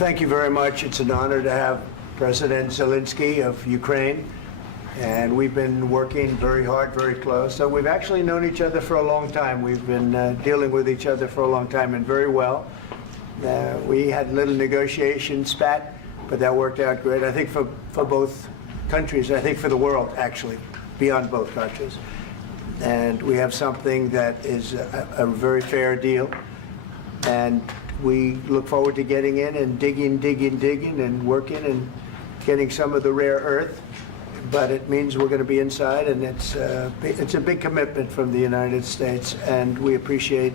thank you very much. It's an honor to have President Zelensky of Ukraine, and we've been working very hard, very close. So we've actually known each other for a long time. We've been dealing with each other for a long time, and very well. We had a little negotiation spat, but that worked out great. I think for both countries, I think for the world, actually, beyond both countries. And we have something that is a very fair deal. And we look forward to getting in and digging and working and getting some of the rare earth. But it means we're going to be inside, and it's a big commitment from the United States, and we appreciate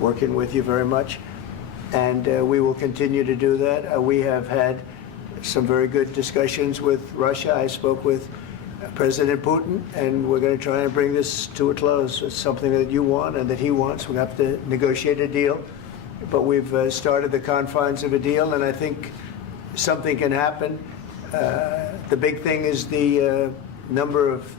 working with you very much. And we will continue to do that. We have had some very good discussions with Russia. I spoke with President Putin, and we're going to try and bring this to a close. It's something that you want and that he wants. We have to negotiate a deal, but we've started the confines of a deal, and I think something can happen. The big thing is the number of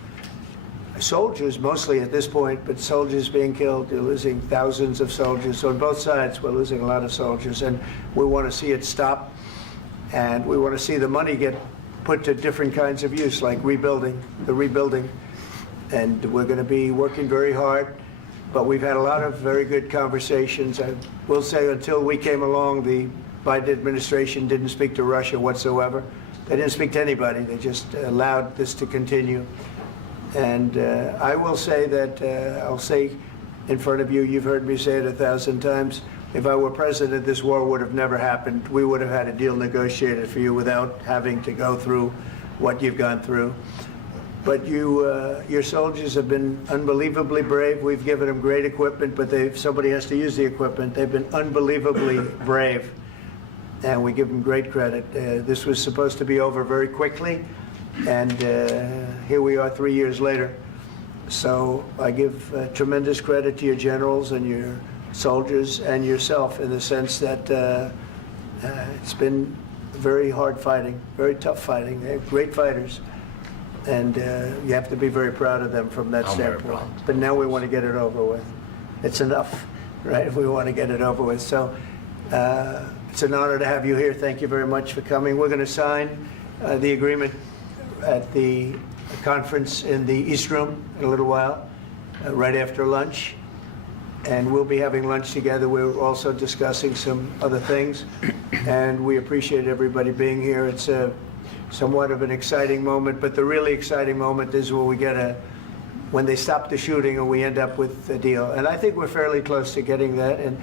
soldiers, mostly at this point, but soldiers being killed. They're losing thousands of soldiers. So on both sides, we're losing a lot of soldiers, and we want to see it stop, and we want to see the money get put to different kinds of use, like rebuilding. And we're going to be working very hard, but we've had a lot of very good conversations. I will say until we came along, the Biden administration didn't speak to Russia whatsoever. They didn't speak to anybody. They just allowed this to continue. And I will say that, I'll say in front of you, you've heard me say it 1,000 times, if I were president, this war would have never happened. We would have had a deal negotiated for you without having to go through what you've gone through. But your soldiers have been unbelievably brave. We've given them great equipment, but somebody has to use the equipment. They've been unbelievably brave, and we give them great credit. This was supposed to be over very quickly, and here we are 3 years later. So I give tremendous credit to your generals and your soldiers and yourself, in the sense that it's been very hard fighting, very tough fighting. They're great fighters, and you have to be very proud of them from that standpoint. But now we want to get it over with. It's enough, right? We want to get it over with. So it's an honor to have you here. Thank you very much for coming. We're going to sign the agreement at the conference in the East Room in a little while, right after lunch. And we'll be having lunch together. We're also discussing some other things, and we appreciate everybody being here. It's somewhat of an exciting moment, but the really exciting moment is when they stop the shooting and we end up with a deal. And I think we're fairly close to getting that, and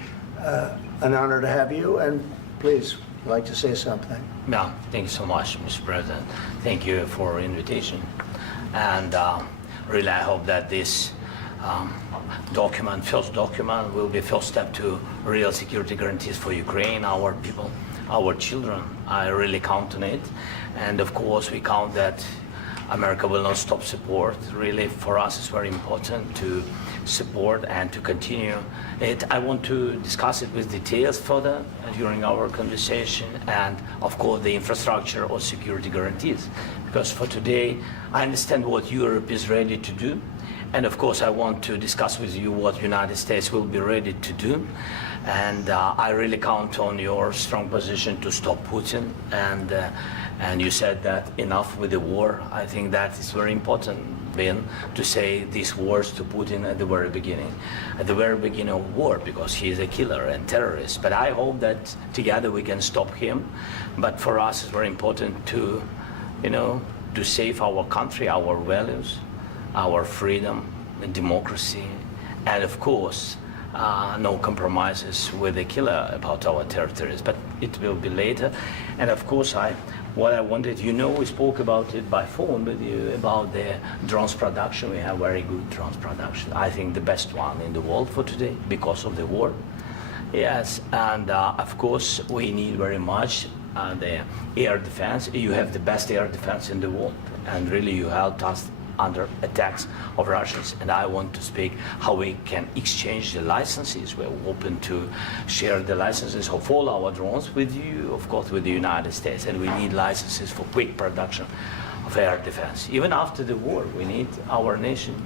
an honor to have you. And please, I'd like to say something. No, thank you so much, Mr. President. Thank you for invitation. And really, I hope that this first document will be first step to real security guarantees for Ukraine, our people, our children. I really count on it. And of course, we count that America will not stop support. Really, for us, it's very important to support and to continue it. I want to discuss it with details further during our conversation, and of course the infrastructure or security guarantees. Because for today, I understand what Europe is ready to do, and of course I want to discuss with you what United States will be ready to do. And I really count on your strong position to stop Putin. And you said that enough with the war. I think that is very important, Ben, to say these words to Putin at the very beginning of war, because he is a killer and terrorist. But I hope that together we can stop him. But for us, it's very important to, to save our country, our values, our freedom and democracy, and of course, no compromises with the killer about our territories. But it will be later. And of course, what I wanted, we spoke about it by phone with you about the drones production. We have very good drones production. I think the best one in the world for today because of the war. Yes, and of course, we need very much the air defense. You have the best air defense in the world, and really you helped us under attacks of Russians. And I want to speak how we can exchange the licenses. We're open to share the licenses of all our drones with you, of course, with the United States. And we need licenses for quick production of air defense. Even after the war, we need our nation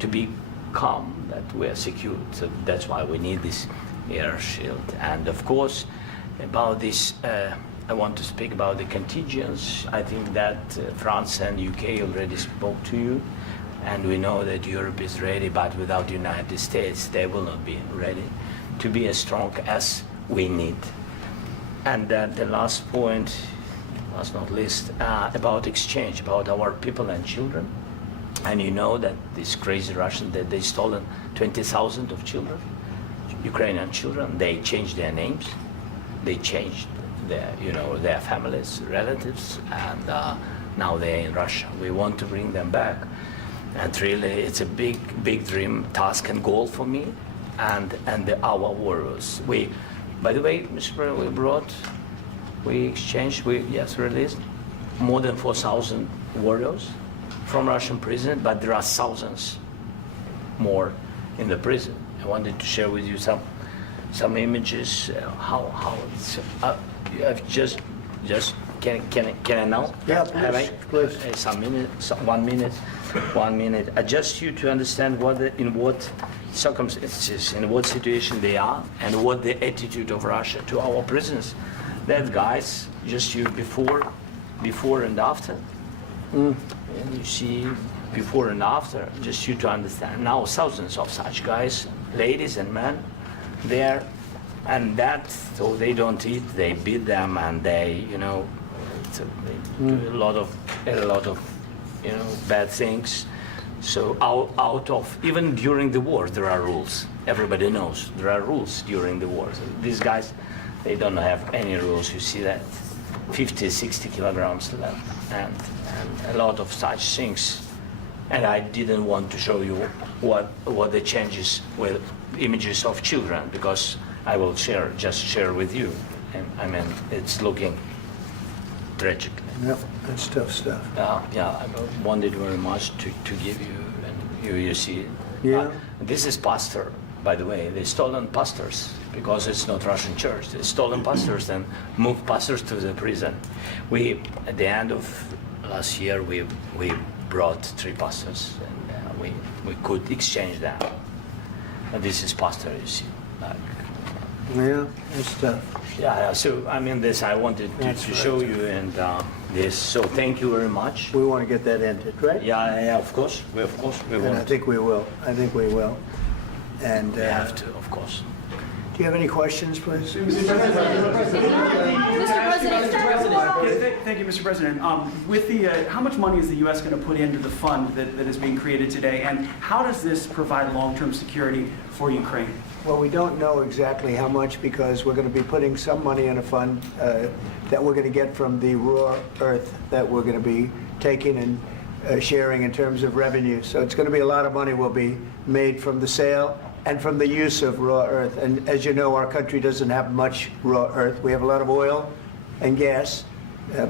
to be calm, that we are secure. So that's why we need this air shield. And of course, about this I want to speak about the contingents. I think that France and UK already spoke to you, and we know that Europe is ready, but without the United States, they will not be ready to be as strong as we need. And the last point, last not least, about exchange, about our people and children. And you know that these crazy Russians, that they stolen 20,000 of children, Ukrainian children. They changed their names, they changed their families, relatives, and now they're in Russia. We want to bring them back, and really, it's a big dream, task, and goal for me, and our warriors. By the way, Mr. President, we released more than 4,000 warriors from Russian prison, but there are thousands more in the prison. I wanted to share with you some images. How it's just can I now? Yeah, please. Some minute, 1 minute, 1 minute. Just you to understand in what circumstances, in what situation they are, and what the attitude of Russia to our prisoners. That guys, just you before and after. And you see before and after, just you to understand. Now thousands of such guys, ladies and men, there, and that, so they don't eat, they beat them, and they do a lot of bad things. So out of, even during the war, there are rules. Everybody knows there are rules during the war. So these guys, they don't have any rules. You see that 50, 60 kilograms left, and a lot of such things. And I didn't want to show you what the changes with images of children, because I will just share with you. And I mean, it's looking tragic. Yep, that's tough stuff. I wanted very much to give you, and you see it. Yeah. This is pastor, by the way. They stolen pastors, because it's not Russian church. They stolen pastors and moved pastors to the prison. At the end of last year, we brought 3 pastors, and we could exchange them. And this is pastor, you see. Yeah, that's tough. Yeah. So I mean, this I wanted to show you, and this. So thank you very much. We want to get that ended, right? Yeah. Of course. We And want. I think we will. And We have to, of course. do you have any questions, please? Mr. President, thank you, Mr. President. With the, how much money is the U.S. going to put into the fund that is being created today, and how does this provide long-term security for Ukraine? Well, we don't know exactly how much, because we're going to be putting some money in a fund that we're going to get from the raw earth that we're going to be taking and sharing in terms of revenue. So it's going to be a lot of money will be made from the sale and from the use of raw earth. And as you know, our country doesn't have much raw earth. We have a lot of oil and gas,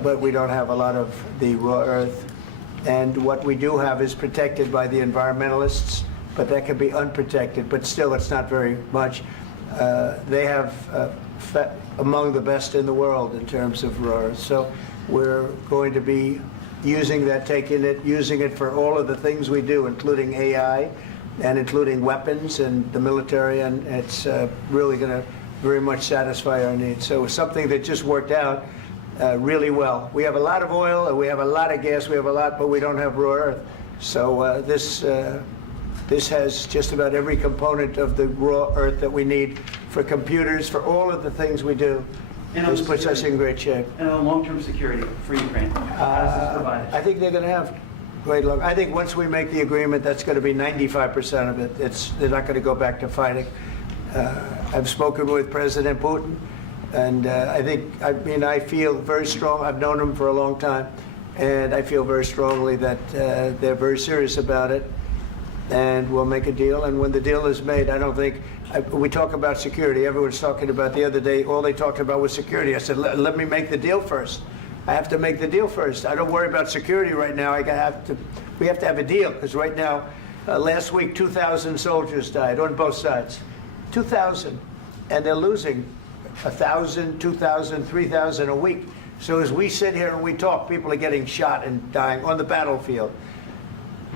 but we don't have a lot of the raw earth. And what we do have is protected by the environmentalists, but that can be unprotected, but still it's not very much. They have among the best in the world in terms of raw earth. So we're going to be using that, using it for all of the things we do, including AI and including weapons and the military, and it's really going to very much satisfy our needs. So it's something that just worked out really well. We have a lot of oil, and we have a lot of gas, we have a lot, but we don't have raw earth. So this has just about every component of the raw earth that we need for computers, for all of the things we do. This puts us in great shape. And on long-term security for Ukraine, how does this provide it? I think they're going to have great luck. I think once we make the agreement, that's going to be 95% of it. They're not going to go back to fighting. I've spoken with President Putin, and I feel very strong. I've known him for a long time, and I feel very strongly that they're very serious about it, and we'll make a deal. And when the deal is made, I don't think, we talk about security. Everyone's talking about the other day, all they talked about was security. I said, let me make the deal first. I have to make the deal first. I don't worry about security right now. We have to have a deal, because right now, last week, 2,000 soldiers died on both sides. 2,000. And they're losing 1,000, 2,000, 3,000 a week. So as we sit here and we talk, people are getting shot and dying on the battlefield.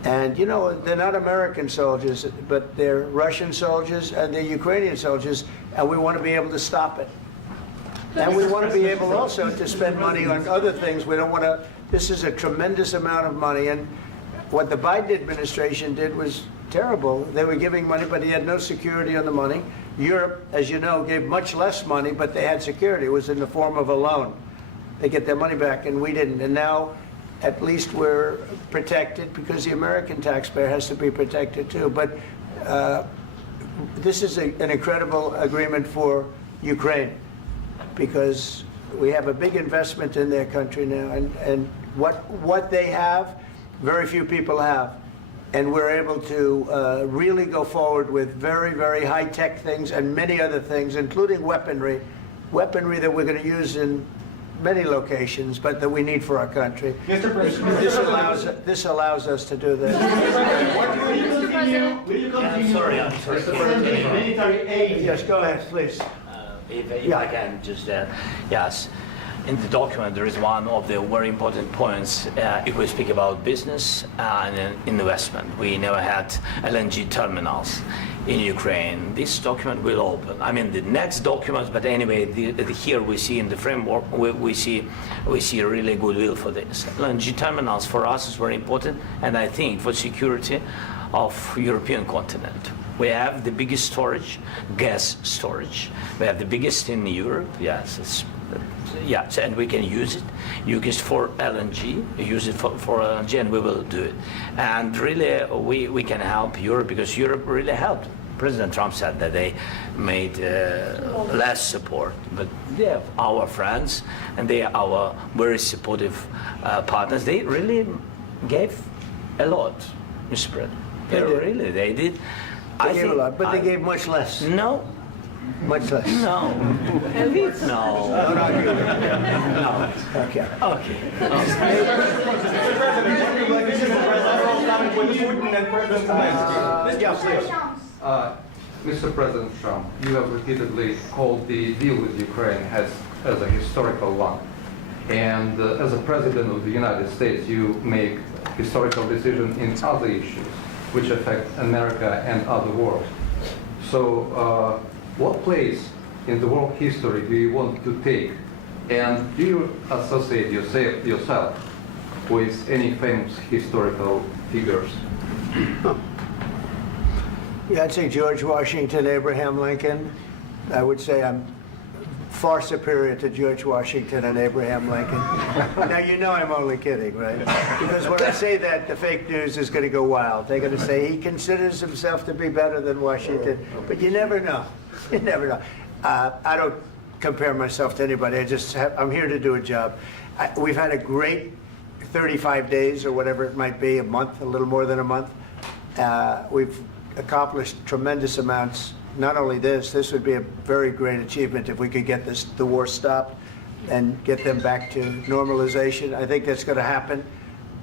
And, you know, they're not American soldiers, but they're Russian soldiers and they're Ukrainian soldiers, and we want to be able to stop it. And we want to be able also to spend money on other things. We don't want to, this is a tremendous amount of money. And what the Biden administration did was terrible. They were giving money, but he had no security on the money. Europe, as you know, gave much less money, but they had security. It was in the form of a loan. They get their money back, and we didn't. And now, at least we're protected because the American taxpayer has to be protected too. But this is an incredible agreement for Ukraine because we have a big investment in their country now, and what they have, very few people have. And we're able to really go forward with very, very high-tech things and many other things, including weaponry that we're going to use in many locations, but that we need for our country. Mr. President, This allows us to do this. Mr. President, will you continue I'm sorry. sending military aid? Yes, go ahead, please. If I can just, yes. In the document, there is one of the very important points. If we speak about business and investment, we never had LNG terminals in Ukraine. This document will open. I mean, the next documents, but anyway, here we see in the framework, we see really goodwill for this. LNG terminals for us is very important, and I think for security of European continent. We have the biggest storage, gas storage. We have the biggest in Europe. Yes, yes, and we can use it. Use it for LNG. Use it for LNG, and we will do it. And really, we can help Europe because Europe really helped. President Trump said that they made less support, but they are our friends and they are our very supportive partners. They really gave a lot, Mr. President. They did. They gave a lot, but they gave much less. No. Much less. No. No. No. Okay. Okay. Mr. President Trump, you have repeatedly called the deal with Ukraine as a historical one. And as a President of the United States, you make historical decisions in other issues which affect America and other world. So what place in the world history do you want to take? And do you associate yourself with any famous historical figures? Yeah, I'd say George Washington, Abraham Lincoln. I would say I'm far superior to George Washington and Abraham Lincoln. Now, you know I'm only kidding, right? Because when I say that, the fake news is going to go wild. They're going to say he considers himself to be better than Washington. But you never know. You never know. I don't compare myself to anybody. I'm here to do a job. We've had a great 35 days or whatever it might be, a month, a little more than a month. We've accomplished tremendous amounts. Not only this would be a very great achievement if we could get the war stopped and get them back to normalization. I think that's going to happen.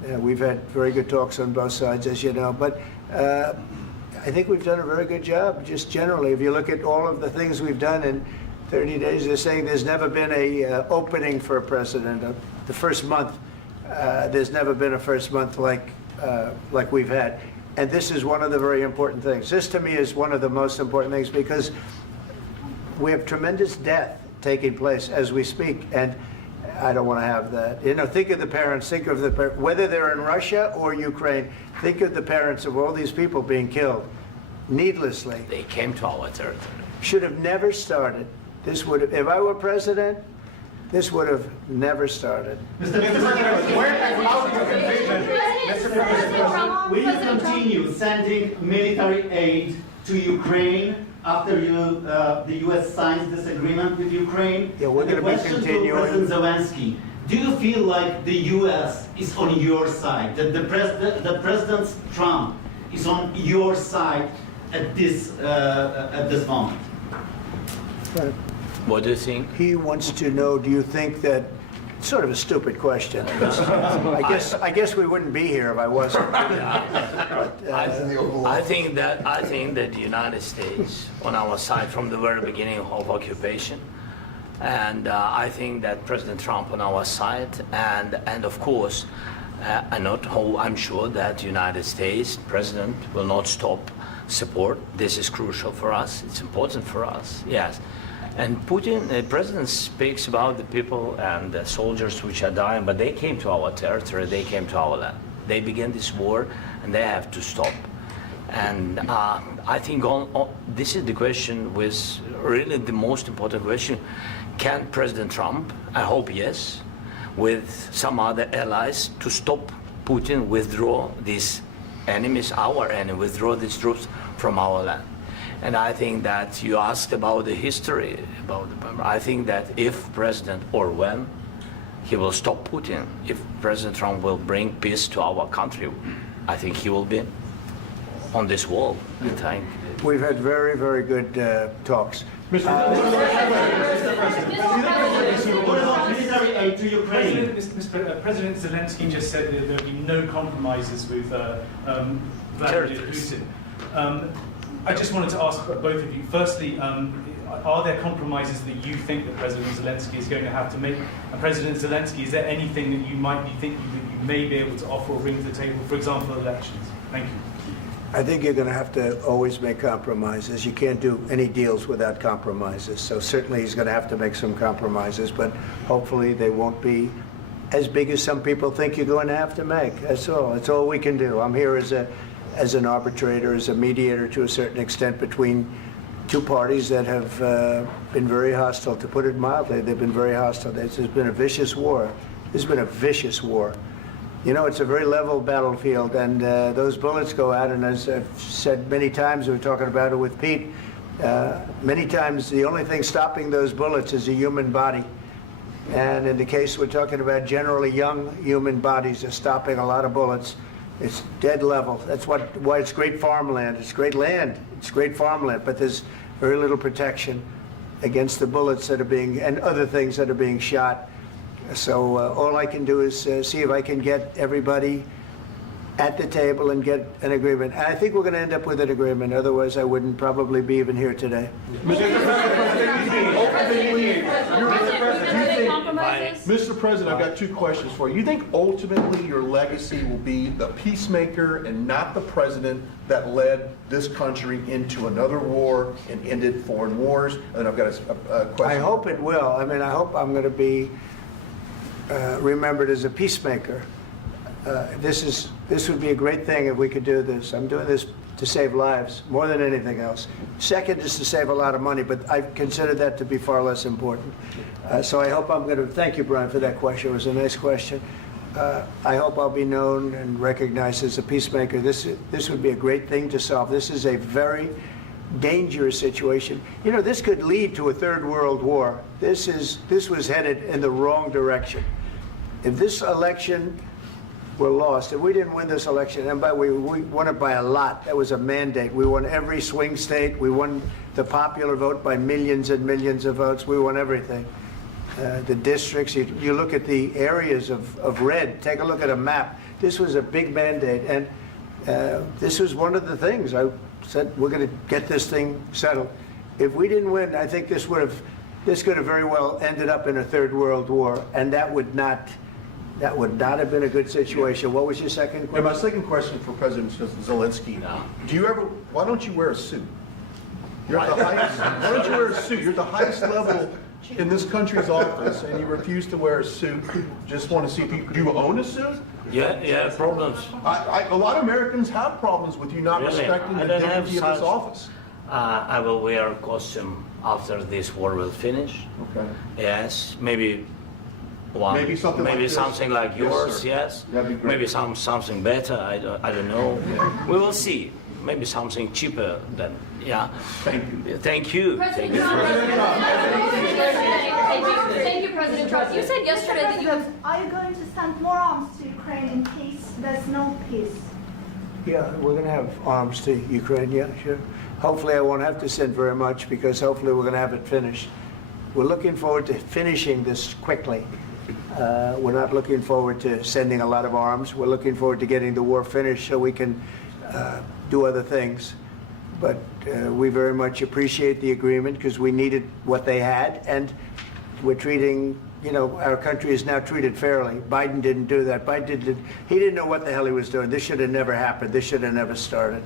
We've had very good talks on both sides, as you know. But I think we've done a very good job, just generally. If you look at all of the things we've done in 30 days, they're saying there's never been a opening for a president. The first month, there's never been a first month like we've had. And this is one of the very important things. This, to me, is one of the most important things because we have tremendous death taking place as we speak, and I don't want to have that. You know, think of the parents, whether they're in Russia or Ukraine, think of the parents of all these people being killed needlessly. They came to our territory. Should have never started. This would have, if I were president, this would have never started. Mr. President, will you continue sending military aid to Ukraine after the U.S. signs this agreement with Ukraine? Yeah, we're going to be continuing. To President Zelensky, do you feel like the U.S. is on your side, that the President Trump is on your side at this moment? Right. What do you think? He wants to know, do you think that, sort of a stupid question. I guess we wouldn't be here if I wasn't. I think that the United States on our side from the very beginning of occupation, and I think that President Trump on our side, and of course, I'm sure that United States President will not stop support. This is crucial for us. It's important for us. Yes. And Putin, the president speaks about the people and the soldiers which are dying, but they came to our territory, they came to our land. They began this war, and they have to stop. And I think this is the question, with really the most important question. Can President Trump, I hope yes, with some other allies, to stop Putin, withdraw these enemies, our enemy, withdraw these troops from our land? And I think that you asked about the history, I think that if President, or when, he will stop Putin, if President Trump will bring peace to our country, I think he will be on this wall. I think. We've had very, very good talks. What about military aid to Ukraine? President Zelensky just said that there will be no compromises with Vladimir Putin. I just wanted to ask both of you, firstly, are there compromises that you think that President Zelensky is going to have to make? And President Zelensky, is there anything that you might be thinking that you may be able to offer or bring to the table, for example, elections? Thank you. I think you're going to have to always make compromises. You can't do any deals without compromises. So certainly he's going to have to make some compromises, but hopefully they won't be as big as some people think you're going to have to make. That's all. That's all we can do. I'm here as an arbitrator, as a mediator to a certain extent between two parties that have been very hostile. To put it mildly, they've been very hostile. This has been a vicious war. This has been a vicious war. You know, it's a very level battlefield, and those bullets go out, and as I've said many times, we were talking about it with Pete, many times the only thing stopping those bullets is a human body. And in the case we're talking about, generally young human bodies are stopping a lot of bullets. It's dead level. That's why it's great farmland. It's great land. It's great farmland, but there's very little protection against the bullets that are being, and other things that are being shot. So all I can do is see if I can get everybody at the table and get an agreement. And I think we're going to end up with an agreement. Otherwise, I wouldn't probably be even here today. Mr. President, I've got two questions for you. You think ultimately your legacy will be the peacemaker and not the president that led this country into another war and ended foreign wars? And then I've got a question. I hope it will. I mean, I hope I'm going to be remembered as a peacemaker. This would be a great thing if we could do this. I'm doing this to save lives more than anything else. Second is to save a lot of money, but I consider that to be far less important. So I hope I'm going to, thank you, Brian, for that question. It was a nice question. I hope I'll be known and recognized as a peacemaker. This would be a great thing to solve. This is a very dangerous situation. You know, this could lead to a third world war. This was headed in the wrong direction. If this election were lost, if we didn't win this election, and by the way, we won it by a lot. That was a mandate. We won every swing state. We won the popular vote by millions and millions of votes. We won everything. The districts, you look at the areas of red, take a look at a map. This was a big mandate, and this was one of the things. I said, we're going to get this thing settled. If we didn't win, I think this could have very well ended up in a third world war, and that would not have been a good situation. What was your second And question? my second question for President Zelensky, why don't you wear a suit? You're at the highest, why don't you wear a suit? You're at the highest level in this country's office, and you refuse to wear a suit. Just want to see if do you own a suit? Yeah, problems. A lot of Americans have problems with you not Really? respecting I the don't have dignity of this such- office. I will wear a costume after this war will finish. Okay. Yes, maybe one. Maybe something like this? something like Yes, yours. sir. Yes. That'd be great. Maybe something better. I don't know. We will see. Maybe something cheaper than. Yeah. Thank you. Thank you. President Thank you. Trump, thank you, President Trump. You said yesterday that you President, are you going to send more arms to Ukraine in case there's no peace? Yeah, we're going to have arms to Ukraine, yeah, sure. Hopefully I won't have to send very much, because hopefully we're going to have it finished. We're looking forward to finishing this quickly. We're not looking forward to sending a lot of arms. We're looking forward to getting the war finished so we can do other things. But we very much appreciate the agreement, because we needed what they had, and we're treating, you know, our country is now treated fairly. Biden didn't do that. He didn't know what the hell he was doing. This should have never happened. This should have never started.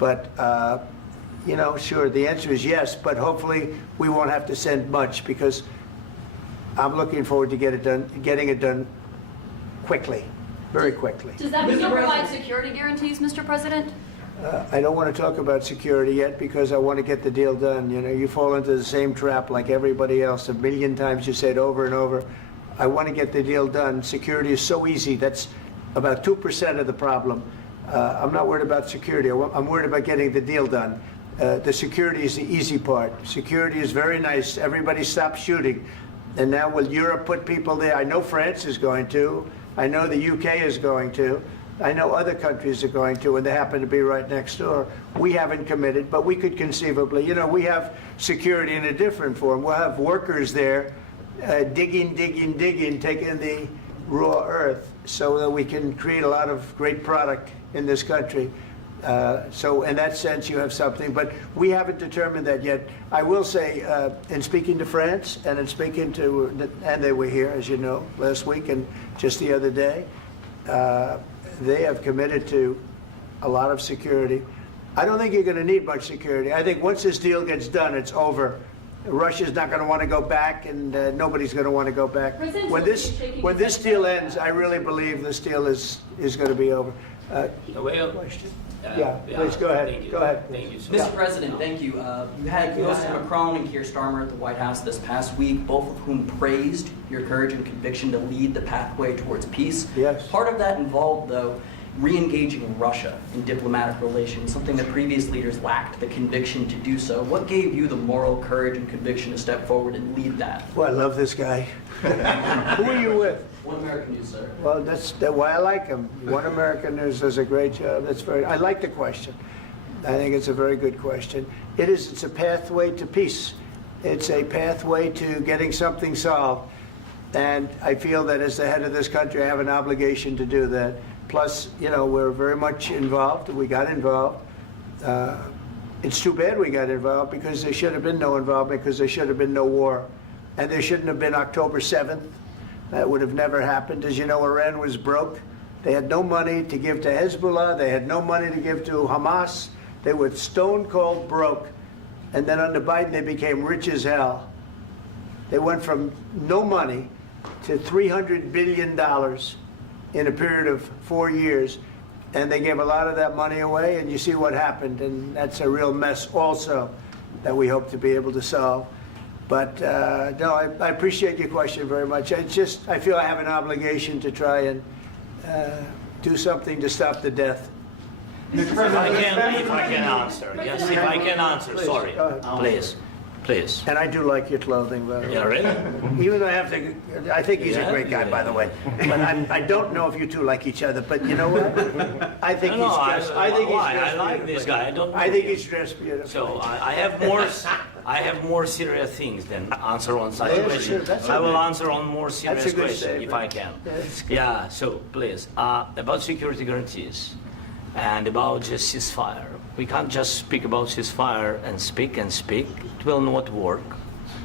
But you know, sure, the answer is yes, but hopefully we won't have to send much because I'm looking forward to getting it done quickly, very quickly. Does that mean you'll provide security guarantees, Mr. President? I don't want to talk about security yet because I want to get the deal done. You know, you fall into the same trap like everybody else. A million times you say it over and over. I want to get the deal done. Security is so easy. That's about 2% of the problem. I'm not worried about security. I'm worried about getting the deal done. The security is the easy part. Security is very nice. Everybody stopped shooting. And now will Europe put people there? I know France is going to. I know the UK is going to. I know other countries are going to, and they happen to be right next door. We haven't committed, but we could conceivably. You know, we have security in a different form. We'll have workers there digging, taking the raw earth so that we can create a lot of great product in this country. So in that sense, you have something, but we haven't determined that yet. I will say, in speaking to France and in speaking to, and they were here, as you know, last week and just the other day, they have committed to a lot of security. I don't think you're going to need much security. I think once this deal gets done, it's over. Russia's not going to want to go back, and nobody's going to want to go back. President When this deal ends, I really believe this deal is going to be over. Question? Yeah, please go ahead. Thank you. Go ahead. Thank you. Mr. President, thank you. You had both Macron and Keir Starmer at the White House this past week, both of whom praised your courage and conviction to lead the pathway towards peace. Yes. Part of that involved, though, re-engaging Russia in diplomatic relations, something that previous leaders lacked the conviction to do so. What gave you the moral courage and conviction to step forward and lead that? Well, I love this guy. Who are you with? One American News, sir. Well, that's why I like him. One American News does a great job. I like the question. I think it's a very good question. It's a pathway to peace. It's a pathway to getting something solved. And I feel that as the head of this country, I have an obligation to do that. Plus, you know, we're very much involved. We got involved. It's too bad we got involved because there should have been no involvement because there should have been no war. And there shouldn't have been October 7th. That would have never happened. As you know, Iran was broke. They had no money to give to Hezbollah. They had no money to give to Hamas. They were stone cold broke. And then under Biden, they became rich as hell. They went from no money to $300 billion in a period of 4 years. And they gave a lot of that money away, and you see what happened. And that's a real mess also that we hope to be able to solve. But no, I appreciate your question very much. I feel I have an obligation to try and do something to stop the death. If I can answer. Yes, if I can answer. Please, Sorry. go ahead. Please. And I do like your clothing, by the way. Yeah, really? Even though I think he's a great guy, by the way. But I don't know if you two like each other. But you know what? I think he's dressed. I think he's dressed. I like this guy. I don't know I think him. he's dressed beautifully. So I have more serious things than answer on such Yes, questions. sure, that's I will okay. answer on more serious That's a good questions if statement. I can. That's good. Yeah. So please, about security guarantees and about just ceasefire. We can't just speak about ceasefire and speak. It will not work.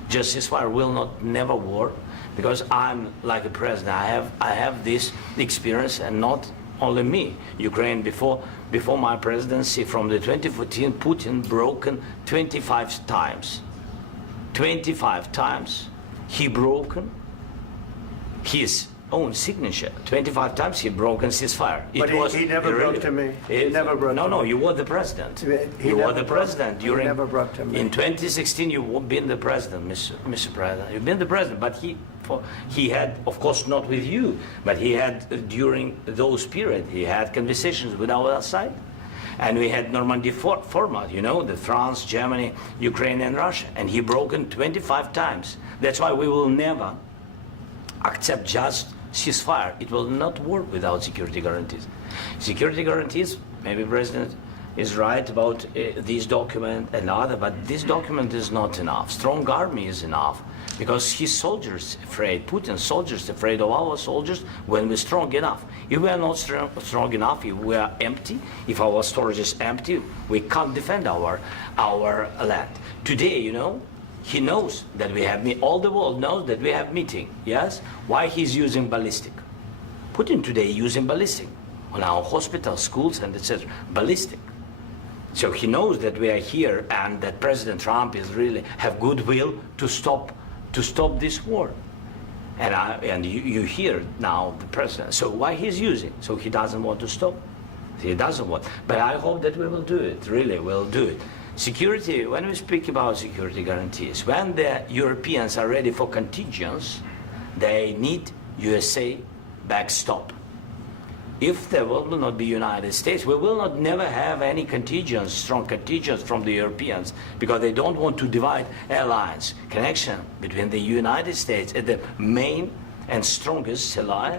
Just ceasefire will never work because I'm like a president. I have this experience, and not only me. Ukraine before my presidency, from the 2014, Putin broken 25 times. 25 times he broken his own signature. 25 times he broken ceasefire. But he never broke to me. He never broke to me. No, you were the president. He You were never the broke- president he during. never broke to me. In 2016, you've been the president, Mr. President. You've been the president, but he had, of course, not with you, but he had during those period. He had conversations with our side, and we had Normandy format. You know, the France, Germany, Ukraine, and Russia, and he broken 25 times. That's why we will never accept just ceasefire. It will not work without security guarantees. Security guarantees, maybe President is right about this document and other, but this document is not enough. Strong army is enough because his soldiers afraid, Putin's soldiers afraid of our soldiers when we're strong enough. If we are not strong enough, if we are empty, if our storage is empty, we can't defend our land. Today, you know, he knows that we have all the world knows that we have meeting. Yes, why he's using ballistic? Putin today using ballistic on our hospitals, schools, and etc. Ballistic. So he knows that we are here and that President Trump is really have goodwill to stop this war. And you hear now the president. So why he's using? So he doesn't want to stop. He doesn't want. But I hope that we will do it. Really, we'll do it. Security. When we speak about security guarantees, when the Europeans are ready for contingents, they need USA backstop. If there will not be United States, we will not never have any contingents, strong contingents from the Europeans, because they don't want to divide alliance connection between the United States as the main and strongest ally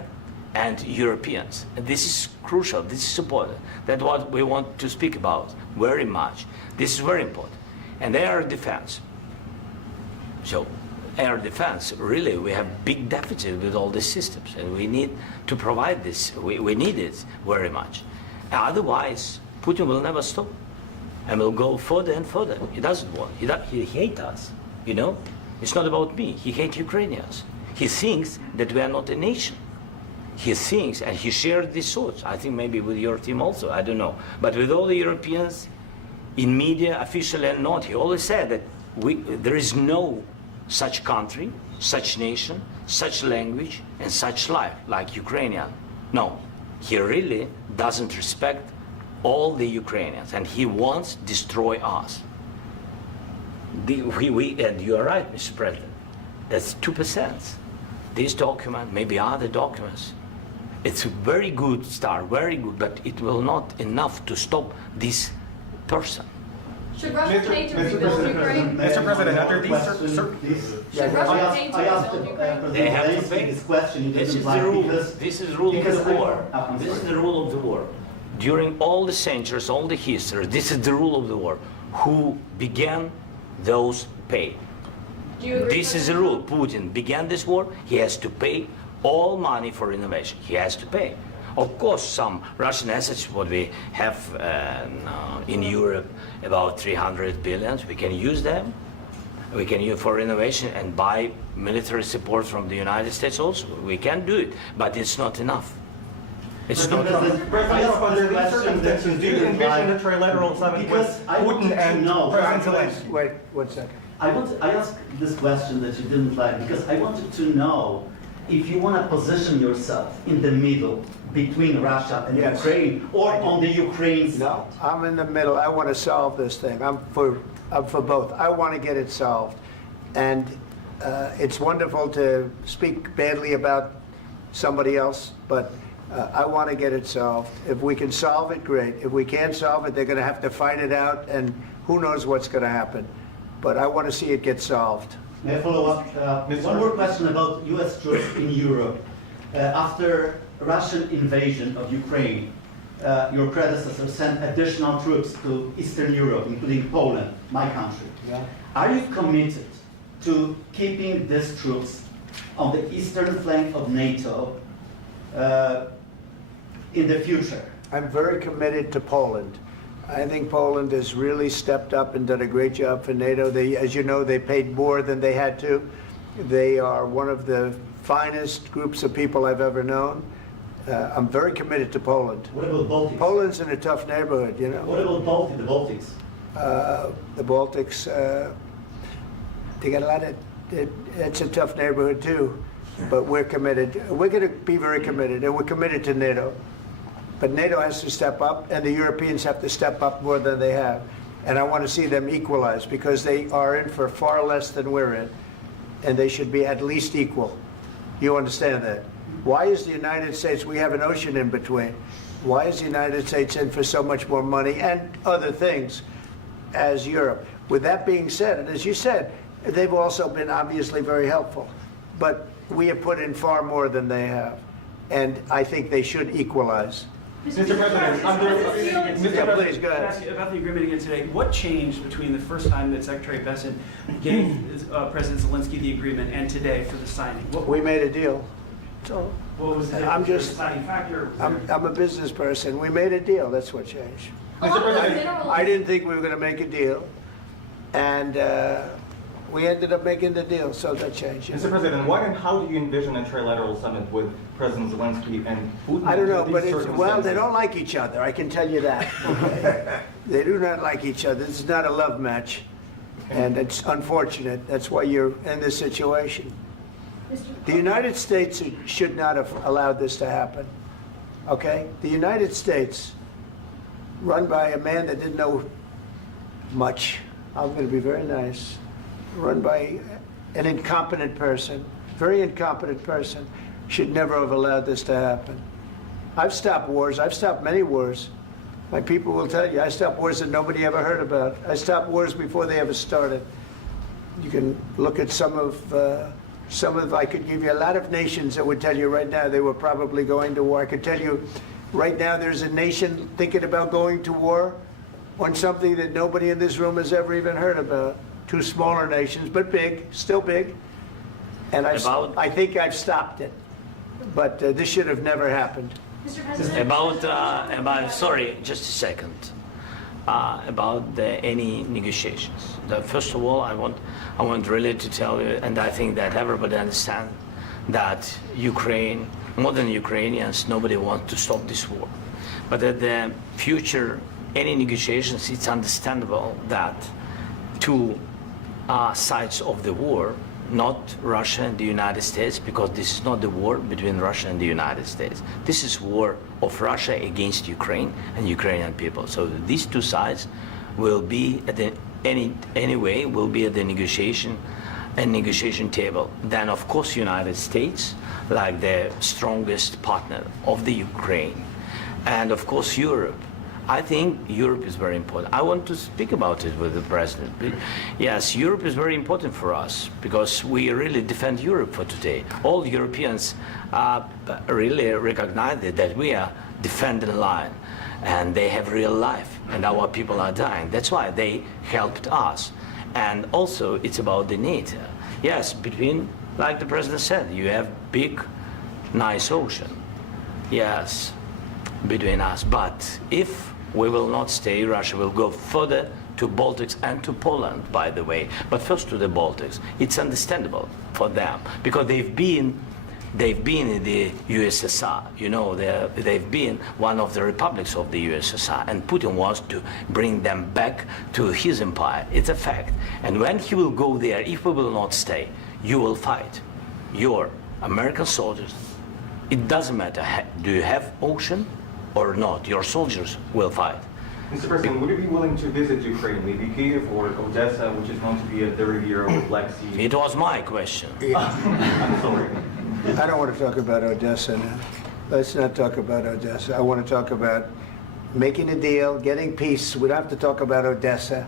and Europeans. And this is crucial, this is important. That's what we want to speak about very much. This is very important. And air defense. So air defense, really, we have big deficit with all these systems, and we need to provide this. We need it very much. Otherwise, Putin will never stop, and will go further and further. He doesn't want. He hates us. You know, it's not about me. He hates Ukrainians. He thinks that we are not a nation. He thinks, and he shared these thoughts. I think maybe with your team also. I don't know, but with all the Europeans, in media, officially and not, he always said that there is no such country, such nation, such language, and such life like Ukrainian. No, he really doesn't respect all the Ukrainians, and he wants to destroy us. And you are right, Mr. President. That's 2%. This document, maybe other documents, it's a very good start, very good, but it will not enough to stop this person. Should Russia pay to rebuild Ukraine? Mr. President, under these Should Russia pay to rebuild Ukraine? They have to pay. This question, you This didn't is the like rule. because This is the rule of because the war. I'm This is sorry. the rule of the war. During all the centuries, all the history, this is the rule of the war. Who began, those pay. Do you agree? This is the rule. Putin began this war. He has to pay all money for innovation. He has to pay. Of course, some Russian assets, what we have in Europe, about 300 billion, we can use them. We can use for innovation and buy military support from the United States also. We can do it, but it's not enough. It's not enough. Under these circumstances, do you envision a trilateral summit with Because I want Putin to and know- President Zelensky? Wait 1 second. I asked this question that you didn't like because I wanted to know if you want to position yourself in the middle between Russia and Yes. Ukraine or on the Ukraine side. No, I'm in the middle. I want to solve this thing. I'm for both. I want to get it solved. And it's wonderful to speak badly about somebody else, but I want to get it solved. If we can solve it, great. If we can't solve it, they're going to have to fight it out, and who knows what's going to happen. But I want to see it get solved. May I follow up? One more question about U.S. troops in Europe. After Russian invasion of Ukraine, your predecessor sent additional troops to Eastern Europe, including Poland, my country. Yeah. Are you committed to keeping these troops on the eastern flank of NATO in the future? I'm very committed to Poland. I think Poland has really stepped up and done a great job for NATO. They, as you know, they paid more than they had to. They are one of the finest groups of people I've ever known. I'm very committed to Poland. What about Baltics? Poland's in a tough neighborhood, you know. What about the Baltics? The Baltics, they got a lot of, it's a tough neighborhood too, but we're committed. We're going to be very committed, and we're committed to NATO. But NATO has to step up, and the Europeans have to step up more than they have. And I want to see them equalize, because they are in for far less than we're in, and they should be at least equal. You understand that? Why is the United States, we have an ocean in between, why is the United States in for so much more money and other things as Europe? With that being said, and as you said, they've also been obviously very helpful, but we have put in far more than they have, and I think they should equalize. Mr. President, Yeah, please, go Can I ahead. ask you about the agreement again today? What changed between the first time that Secretary Bessent gave President Zelensky the agreement and today for the signing? We made a deal. So What was the I'm just- deciding factor? I'm a business person. We made a deal. That's what changed. A lot of the minerals- I didn't think we were going to make a deal, and We ended up making the deal, so that changed. Mr. President, when and how do you envision a trilateral summit with President Zelensky and Putin? I don't know, under but these well, they circumstances? don't like each other, I can tell you that. Okay? They do not like each other. This is not a love match, and it's unfortunate. That's why you're in this situation. The United States should not have allowed this to happen, okay? The United States, run by a man that didn't know much, I'm going to be very nice, run by an incompetent person, very incompetent person, should never have allowed this to happen. I've stopped wars. I've stopped many wars. My people will tell you, I stopped wars that nobody ever heard about. I stopped wars before they ever started. You can look at some of, I could give you a lot of nations that would tell you right now they were probably going to war. I could tell you right now there's a nation thinking about going to war on something that nobody in this room has ever even heard about. Two smaller nations, but big, still big. And I think I've stopped it. But this should have never happened. Mr. President. Sorry, just a second. About any negotiations. First of all, I want really to tell you, and I think that everybody understands that Ukraine, more than Ukrainians, nobody wants to stop this war. But at the future, any negotiations, it's understandable that two sides of the war, not Russia and the United States, because this is not the war between Russia and the United States. This is war of Russia against Ukraine and Ukrainian people. So these two sides will be at the will be at the negotiation table. Then of course United States, like the strongest partner of the Ukraine, and of course Europe. I think Europe is very important. I want to speak about it with the president. Yes, Europe is very important for us because we really defend Europe for today. All Europeans really recognize that we are defending the line, and they have real life, and our people are dying. That's why they helped us. And also, it's about the NATO. Yes, between, like the president said, you have big, nice ocean. Yes, between us. But if we will not stay, Russia will go further to Baltics and to Poland, by the way. But first to the Baltics. It's understandable for them because they've been in the USSR. You know, they've been one of the republics of the USSR, and Putin wants to bring them back to his empire. It's a fact. And when he will go there, if we will not stay, you will fight. Your American soldiers, it doesn't matter, do you have ocean or not, your soldiers will fight. Mr. President, would you be willing to visit Ukraine, maybe Kyiv or Odessa, which is known to be a derriere of the Black Sea? It was my question. I'm sorry. I don't want to talk about Odessa now. Let's not talk about Odessa. I want to talk about making a deal, getting peace. We don't have to talk about Odessa,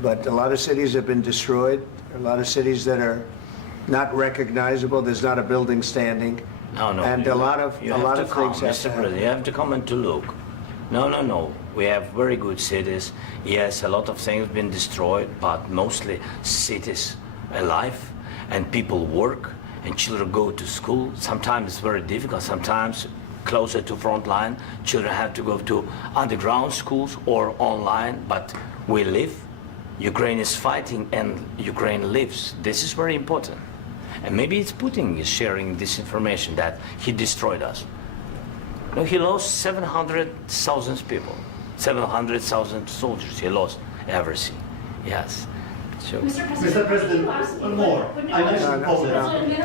but a lot of cities have been destroyed. A lot of cities that are not recognizable. There's not a building standing. No. And a lot of things have Mr. President, you have to come and to look. No. We have very good cities. Yes, a lot of things have been destroyed, but mostly cities alive, and people work, and children go to school. Sometimes it's very difficult. Sometimes closer to front line, children have to go to underground schools or online, but we live. Ukraine is fighting, and Ukraine lives. This is very important. And maybe it's Putin is sharing this information that he destroyed us. No, he lost 700,000 people, 700,000 soldiers. He lost everything. Yes. So. Mr. President, one more. I mentioned Poland.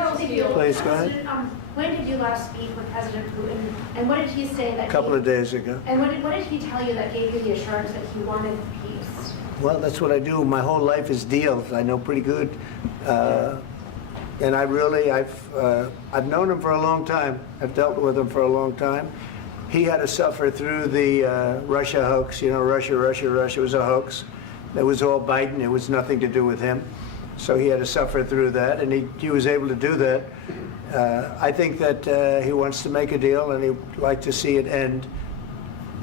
Please, go ahead. When did you last speak with President Putin, and what did he say that? A couple of days ago. And what did he tell you that gave you the assurance that he wanted peace? Well, that's what I do. My whole life is deals. I know pretty good. And I've known him for a long time. I've dealt with him for a long time. He had to suffer through the Russia hoax. You know, Russia was a hoax. It was all Biden. It was nothing to do with him. So he had to suffer through that, and he was able to do that. I think that he wants to make a deal, and he'd like to see it end.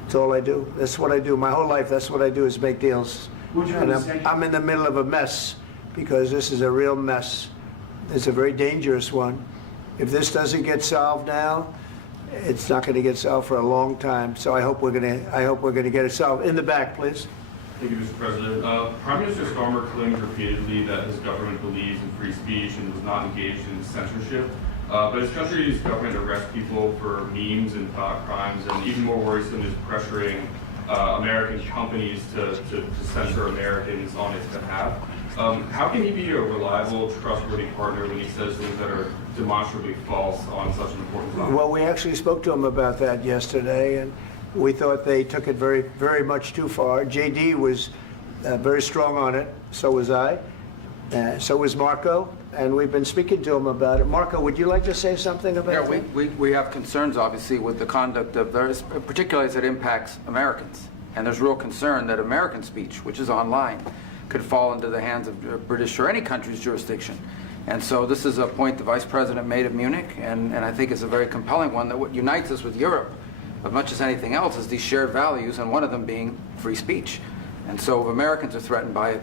That's all I do. That's what I do. My whole life, that's what I do, is make deals. And I'm in the middle of a mess, because this is a real mess. It's a very dangerous one. If this doesn't get solved now, it's not going to get solved for a long time. So I hope we're going to get it solved. In the back, please. Thank you, Mr. President. Prime Minister Starmer claimed repeatedly that his government believes in free speech and was not engaged in censorship. But his country's government arrests people for memes and thought crimes, and even more worrisome is pressuring American companies to censor Americans on its behalf. How can he be a reliable, trustworthy partner when he says things that are demonstrably false on such an important topic? Well, we actually spoke to him about that yesterday, and we thought they took it very, very much too far. JD was very strong on it. So was I. So was Marco. And we've been speaking to him about it. Marco, would you like to say something about that? Yeah, we have concerns, obviously, with the conduct of those, particularly as it impacts Americans. And there's real concern that American speech, which is online, could fall into the hands of British or any country's jurisdiction. And so this is a point the Vice President made at Munich, and I think it's a very compelling one, that what unites us with Europe, as much as anything else, is these shared values, and one of them being free speech. And so if Americans are threatened by it,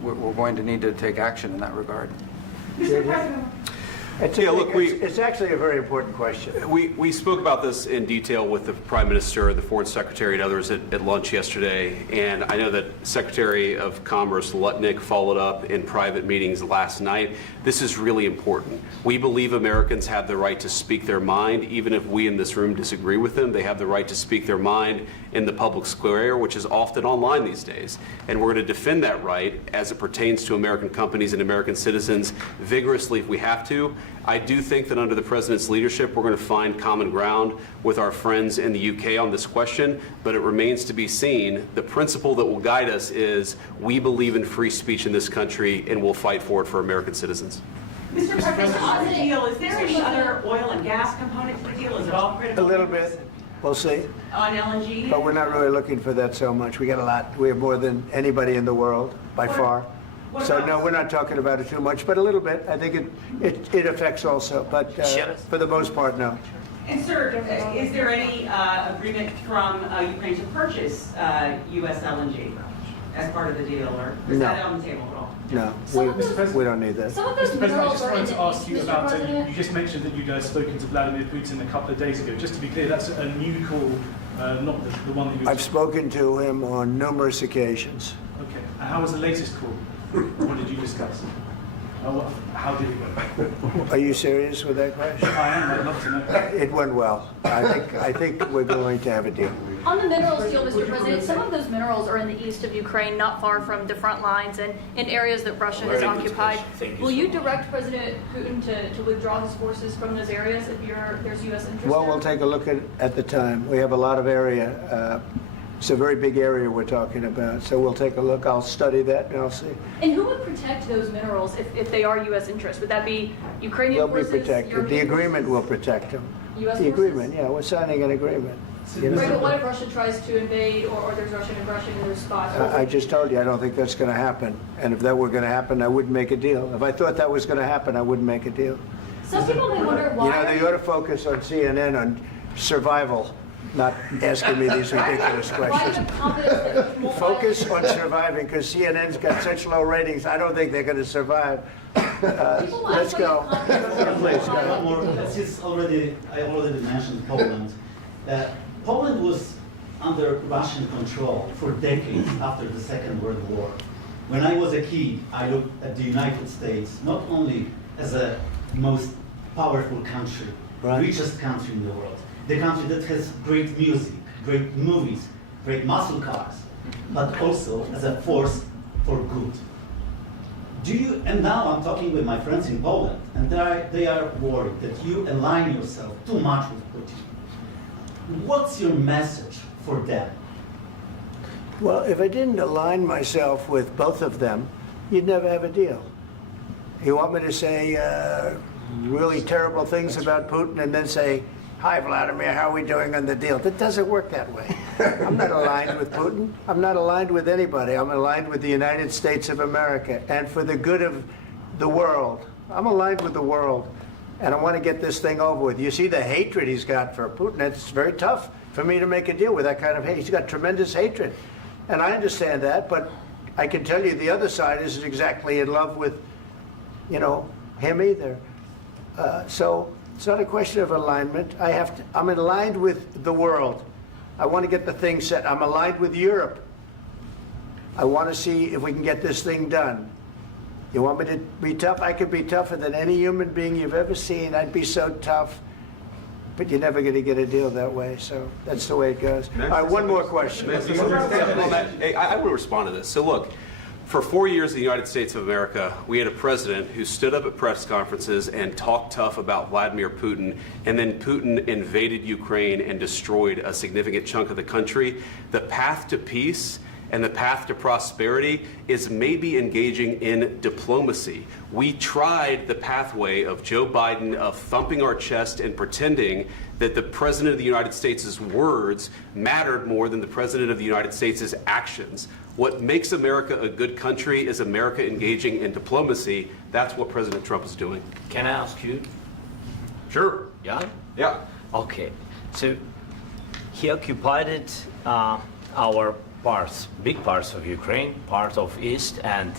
we're going to need to take action in that regard. Mr. President. It's actually a very important question. We spoke about this in detail with the Prime Minister, the Foreign Secretary, and others at lunch yesterday. And I know that Secretary of Commerce Lutnick followed up in private meetings last night. This is really important. We believe Americans have the right to speak their mind, even if we in this room disagree with them. They have the right to speak their mind in the public square, which is often online these days. And we're going to defend that right as it pertains to American companies and American citizens vigorously if we have to. I do think that under the President's leadership, we're going to find common ground with our friends in the UK on this question, but it remains to be seen. The principle that will guide us is we believe in free speech in this country, and we'll fight for it for American citizens. Mr. President, on the deal, is there any other oil and gas component to the deal? Is it all critical? A little bit. We'll see. On LNG? But we're not really looking for that so much. We got a lot. We have more than anybody in the world, by far. So no, we're not talking about it too much, but a little bit. I think it affects also, but for the most part, no. And sir, is there any agreement from Ukraine to purchase U.S. LNG as part of the deal, or is that on the table at all? No, we don't need that. Some of those Mr. President, I minerals just are wanted in to the ask east, you Mr. about, President. you just mentioned that you'd spoken to Vladimir Putin a couple of days ago. Just to be clear, that's a new call, not the one that you... I've spoken to him on numerous occasions. Okay. And how was the latest call? What did you discuss? How did it go? Are you serious with that question? I am. I'd love to know. It went well. I think we're going to have a deal. On the minerals deal, Mr. President, some of those minerals are in the east of Ukraine, not far from the front lines and in areas that Russia has occupied. Will you direct President Putin to withdraw his forces from those areas if there's U.S. interest Well, there? we'll take a look at the time. We have a lot of area. It's a very big area we're talking about, so we'll take a look. I'll study that and I'll see. And who would protect those minerals if they are U.S. interests? Would that be Ukrainian They'll be forces? protected. The European agreement forces? will protect them. U.S. The forces? agreement, yeah, we're signing an agreement. You know? Right, but what if Russia tries to invade or there's Russian aggression in those spots? I just told you, I don't think that's going to happen. And if that were going to happen, I wouldn't make a deal. If I thought that was going to happen, I wouldn't make a deal. Some people may wonder why. You know, they ought to focus on CNN on survival, not asking me these ridiculous Why questions. the confidence that you won't Focus on surviving, because CNN's got such low ratings. I don't think they're going to survive. Let's go. Please, go ahead. One more. Since I already mentioned Poland. Poland was under Russian control for decades after the Second World War. When I was a kid, I looked at the United States not only as a most powerful country, richest country in the world, the country that has great music, great movies, great muscle cars, but also as a force for good. And now I'm talking with my friends in Poland, and they are worried that you align yourself too much with Putin. What's your message for them? Well, if I didn't align myself with both of them, you'd never have a deal. You want me to say really terrible things about Putin and then say, "Hi, Vladimir, how are we doing on the deal?" That doesn't work that way. I'm not aligned with Putin. I'm not aligned with anybody. I'm aligned with the United States of America and for the good of the world. I'm aligned with the world, and I want to get this thing over with. You see the hatred he's got for Putin. It's very tough for me to make a deal with that kind of hate. He's got tremendous hatred, and I understand that, but I can tell you the other side isn't exactly in love with, him either. So it's not a question of alignment. I'm aligned with the world. I want to get the thing set. I'm aligned with Europe. I want to see if we can get this thing done. You want me to be tough? I could be tougher than any human being you've ever seen. I'd be so tough. But you're never going to get a deal that way, so that's the way it goes. All right, one more question. Hey, I will respond to this. So look, for 4 years in the United States of America, we had a president who stood up at press conferences and talked tough about Vladimir Putin, and then Putin invaded Ukraine and destroyed a significant chunk of the country. The path to peace and the path to prosperity is maybe engaging in diplomacy. We tried the pathway of Joe Biden of thumping our chest and pretending that the President of the United States' words mattered more than the President of the United States' actions. What makes America a good country is America engaging in diplomacy. That's what President Trump is doing. Can I ask you? Sure. Yeah? Yeah. Okay. So he occupied it, our parts, big parts of Ukraine, part of East and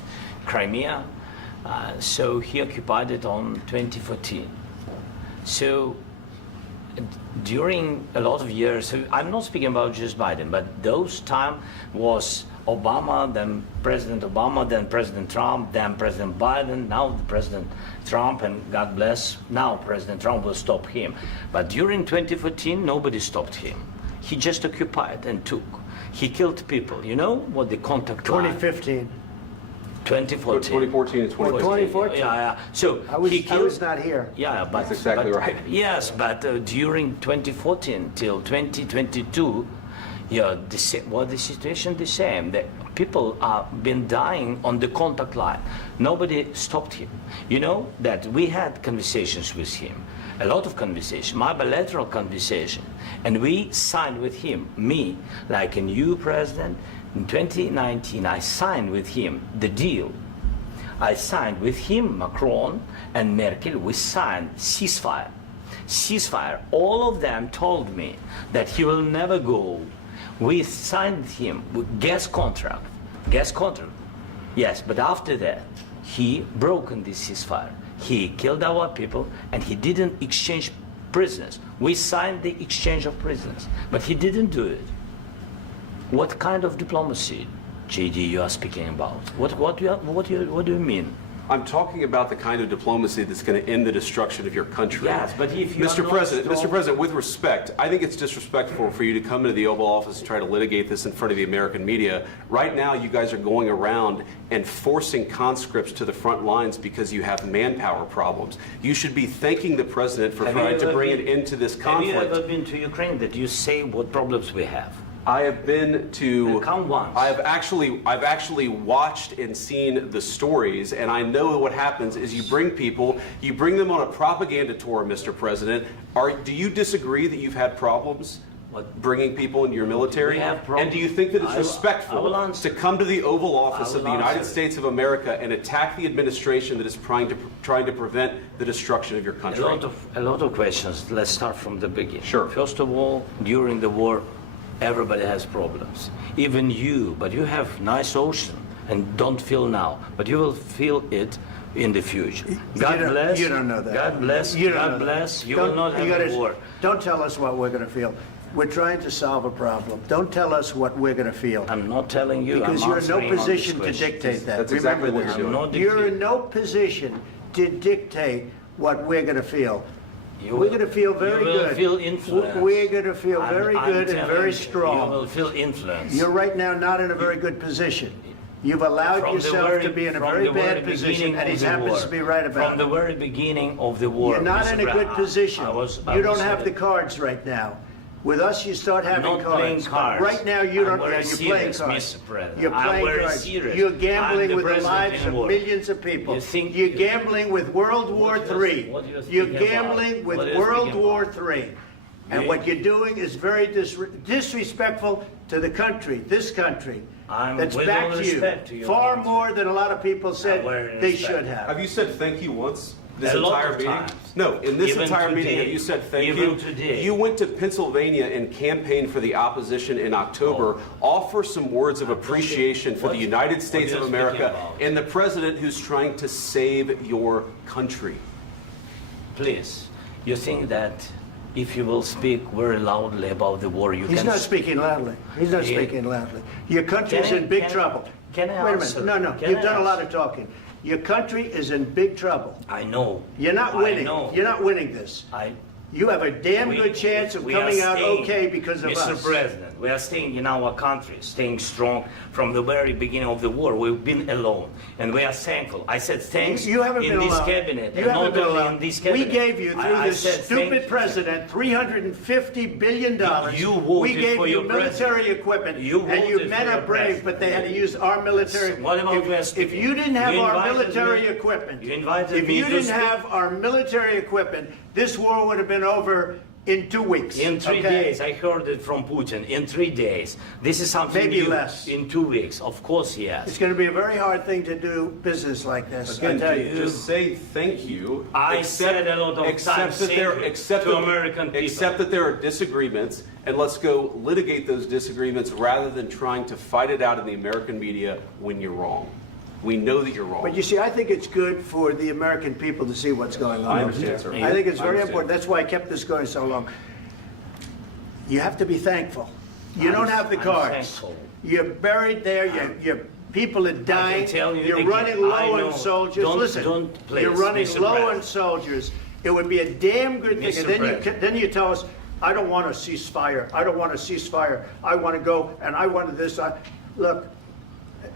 Crimea. So he occupied it on 2014. So during a lot of years, so I'm not speaking about just Biden, but those time was Obama, then President Obama, then President Trump, then President Biden, now the President Trump, and God bless, now President Trump will stop him. But during 2014, nobody stopped him. He just occupied and took. He killed people. You know what the contact line? 2015. 2014 2014. and 2015. 2014. Yeah. So I was he killed, not here. Yeah, but That's exactly right. Yes, but during 2014 till 2022, yeah, the situation the same. The people have been dying on the contact line. Nobody stopped him. You know that we had conversations with him, a lot of conversation, my bilateral conversation, and we signed with him, me, like a new president. In 2019, I signed with him the deal. I signed with him, Macron and Merkel, we signed ceasefire. Ceasefire. All of them told me that he will never go. We signed with him with gas contract. Gas contract. Yes, but after that, he broken this ceasefire. He killed our people and he didn't exchange prisoners. We signed the exchange of prisoners, but he didn't do it. What kind of diplomacy, JD, you are speaking about? What do you mean? I'm talking about the kind of diplomacy that's going to end the destruction of your country. Yes, but if you Mr. President, with respect, I think it's disrespectful for you to come into the Oval Office and try to litigate this in front of the American media. Right now, you guys are going around and forcing conscripts to the front lines because you have manpower problems. You should be thanking the President for trying to bring an end to this conflict. Have you ever been to Ukraine that you say what problems we have? I have been to. Count once. I've actually watched and seen the stories, and I know what happens is you bring them on a propaganda tour, Mr. President. Do you disagree that you've had problems bringing people into your military? And do you think that it's respectful to come to the Oval Office of the United States of America and attack the administration that is trying to prevent the destruction of your country? A lot of questions. Let's start from the beginning. Sure. First of all, during the war, everybody has problems, even you, but you have nice ocean and don't feel now, but you will feel it in the future. God bless. You don't know that. God bless. You don't God know bless. that. You will not have a war. Don't tell us what we're going to feel. We're trying to solve a problem. Don't tell us what we're going to feel. I'm not telling you. Because I'm you're in no answering on position this to question. dictate that. That's Remember exactly what this. you're doing. You're in no position to dictate what we're going to feel. We're going to feel very good. You will feel influence. We're going to feel very good and very You strong. will feel influence. You're right now not in a very good position. You've allowed yourself to be in a very bad position, and he happens to be right about it. From the very beginning of the war. You're not in a good position. You don't have the cards right now. With us, you start having I'm not cards. playing cards. Right now, you don't. I'm very You're playing serious, cards. Mr. President. You're I'm playing very cards. serious. You're I'm gambling the with the president lives in of war. millions of people. You're gambling with World War III. What you're You're speaking gambling about? with What are you World speaking War about? III. And what you're doing is very disrespectful to the country, this country, that's with back all to you, respect to your far country. more than a lot of people said they respect. should have. Have you said thank you once? This A lot entire of meeting? times. No, in this Even entire meeting, today. have you said thank Even you? today. You went to Pennsylvania and campaigned for the opposition in October. Offer some words of appreciation for the United States you're of speaking America about. and the president who's trying to save your country. Please, you think that if you will speak very loudly about the war, you He's can... not speaking loudly. He's not Yeah. speaking loudly. Your country's Can I- in big can I- trouble. Can I Wait a answer? minute. No, Can you've I done a lot answer? of talking. Your country is in big trouble. I know. You're not I winning. know. You're not winning this. You have a damn good chance of coming out okay because of us. Mr. President, we are staying in our country, staying strong from the very beginning of the war. We've been alone, and we are thankful. I said thanks You haven't in been this alone. cabinet, You and haven't not been only alone. in this cabinet. We gave you, through I this said stupid thank- president, $350 billion. You voted We gave for you your military president. equipment, You and you voted men for are your brave, president. but they had to use our military. What about West? If you didn't have You our invited military me- equipment, You invited if me you to didn't speak- have our military equipment, this war would have been over in 2 weeks. In 3 okay? days, I heard it from Putin. In 3 days, this is something Maybe new. less. In 2 weeks, of course, yes. It's going to be a very hard thing to do business like this. I Again, tell you. just say thank you. I said a lot of accept times that thank there, you accept to that- American people. Accept that there are disagreements, and let's go litigate those disagreements rather than trying to fight it out in the American media when you're wrong. We know that you're wrong. But you see, I think it's good for the American people to see what's going on. I understand, sir. I think it's I very understand. important. That's why I kept this going so long. You have to be thankful. You don't have the I'm cards. thankful. You're buried there. Your people are dying. tell you You're again, running I low know. on soldiers. Don't- Listen, don't please, you're running Mr. low President. on soldiers. It would be a damn good thing. Mr. And then President. then you tell us, I don't want a ceasefire. I don't want a ceasefire. I want to go and I want this. Look,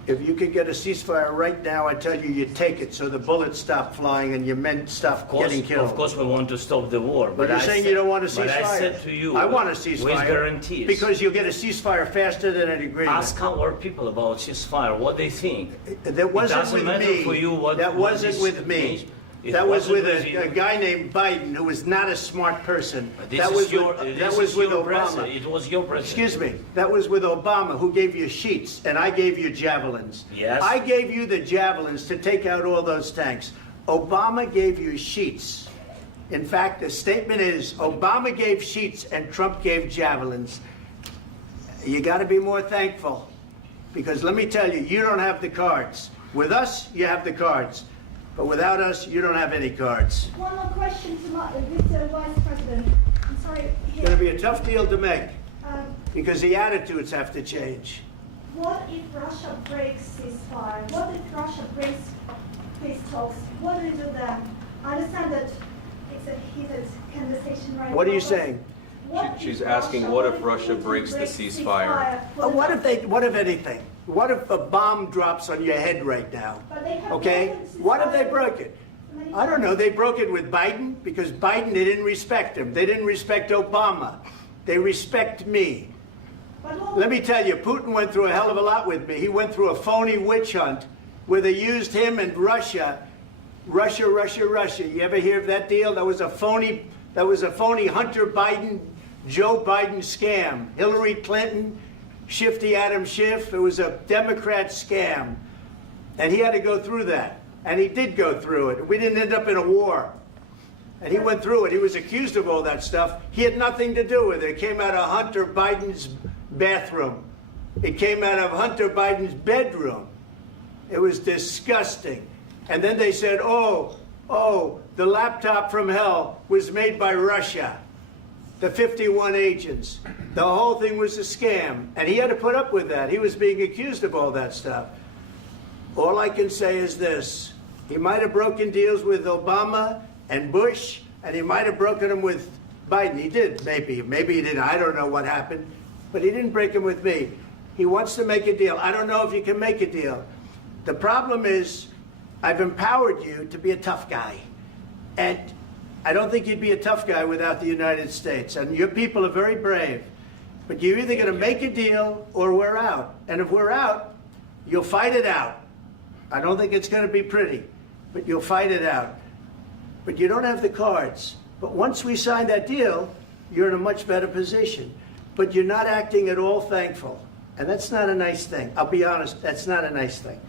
if you could get a ceasefire right now, I tell you, you take it so the bullets stop flying and your men stop getting killed. Of course, we want to stop the war. But you're I saying said- you don't want a ceasefire. But I said to you, I want a ceasefire. with guarantees. Because you'll get a ceasefire faster than an agreement. Ask our people about ceasefire, what they think. That wasn't doesn't with matter me. for you what- That what wasn't is- with me. It That was wasn't with with a you. guy named Biden, who was not a smart person. This That is was your, with, this that was is with your Obama. president. It was your president. Excuse me. That was with Obama, who gave you sheets, and I gave you javelins. Yes. I gave you the javelins to take out all those tanks. Obama gave you sheets. In fact, the statement is Obama gave sheets and Trump gave javelins. You got to be more thankful, because let me tell you, you don't have the cards. With us, you have the cards. But without us, you don't have any cards. One more question to Mr. Vice President. I'm sorry. It's going to be a tough deal to make, Um, because the attitudes have to change. What if Russia breaks ceasefire? What if Russia breaks peace talks? What do we do then? I understand that it's a heated conversation right now. What are you but saying? what She's if asking, what if Russia Putin breaks the breaks ceasefire? What if anything? What if a bomb drops on your head right now? But they have Okay? broken What if they ceasefire broke it? many I don't know. times. They broke it with Biden because Biden, they didn't respect him. They didn't respect Obama. They respect me. But what- Let me tell you, Putin went through a hell of a lot with me. He went through a phony witch hunt where they used him and Russia. Russia. You ever hear of that deal? That was a phony Hunter Biden, Joe Biden scam. Hillary Clinton, Shifty Adam Schiff. It was a Democrat scam. And he had to go through that. And he did go through it. We didn't end up in a war. And he went through it. He was accused of all that stuff. He had nothing to do with it. It came out of Hunter Biden's bathroom. It came out of Hunter Biden's bedroom. It was disgusting. And then they said, oh, the laptop from hell was made by Russia. The 51 agents. The whole thing was a scam. And he had to put up with that. He was being accused of all that stuff. All I can say is this. He might have broken deals with Obama and Bush, and he might have broken them with Biden. He did, maybe. Maybe he didn't. I don't know what happened. But he didn't break them with me. He wants to make a deal. I don't know if you can make a deal. The problem is, I've empowered you to be a tough guy. And I don't think you'd be a tough guy without the United States. And your people are very brave. But you're either going to make a deal or we're out. And if we're out, you'll fight it out. I don't think it's going to be pretty, but you'll fight it out. But you don't have the cards. But once we sign that deal, you're in a much better position. But you're not acting at all thankful. And that's not a nice thing. I'll be honest, that's not a nice thing.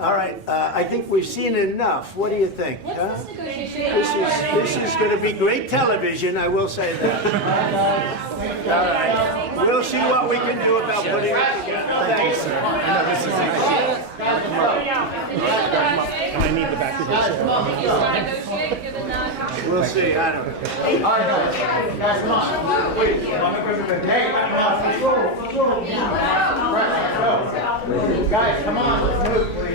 All right, I think we've seen enough. What do you think? What's huh? this negotiation? This is going to be great television, I will say that. All right. We'll see what we can do about putting it together. Thanks. And I need the back of your chair. We'll see, I don't know. All right, guys, come on. Wait, hey, control. Right, let's go. Guys, come on, let's move, please.